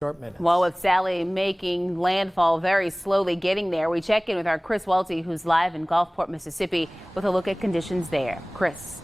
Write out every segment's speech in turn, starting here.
Short minutes. Well, with Sally making landfall very slowly getting there, we check in with our Chris Welty, who's live in Gulfport, Mississippi, with a look at conditions there. Chris.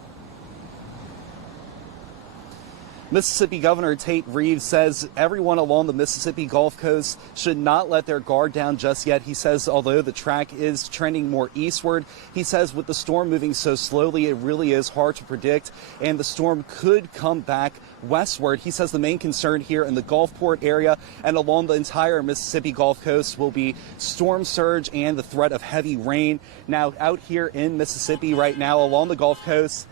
Mississippi Governor Tate Reeves says everyone along the Mississippi Gulf Coast should not let their guard down just yet. He says although the track is trending more eastward, he says with the storm moving so slowly, it really is hard to predict, and the storm could come back westward. He says the main concern here in the Gulfport area and along the entire Mississippi Gulf Coast will be storm surge and the threat of heavy rain. Now, out here in Mississippi right now along the Gulf Coast,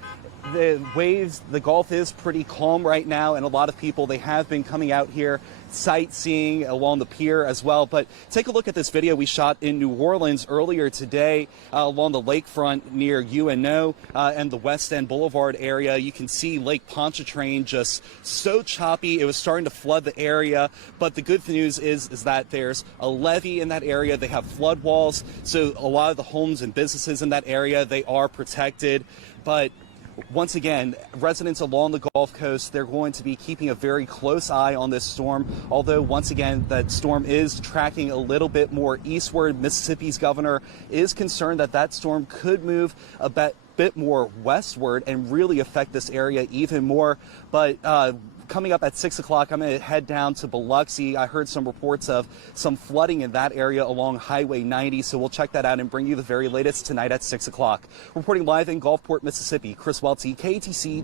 the waves, the Gulf is pretty calm right now, and a lot of people, they have been coming out here sightseeing along the pier as well. But take a look at this video we shot in New Orleans earlier today along the lakefront near UNO and the West End Boulevard area. You can see Lake Pontchartrain just so choppy. It was starting to flood the area, but the good news is that there's a levee in that area. They have flood walls, so a lot of the homes and businesses in that area, they are protected. But once again, residents along the Gulf Coast, they're going to be keeping a very close eye on this storm. Although, once again, that storm is tracking a little bit more eastward. Mississippi's governor is concerned that that storm could move a bit more westward and really affect this area even more. But coming up at 6 o'clock, I'm going to head down to Biloxi. I heard some reports of some flooding in that area along Highway 90, so we'll check that out and bring you the very latest tonight at 6 o'clock. Reporting live in Gulfport, Mississippi, Chris Welty, KATC.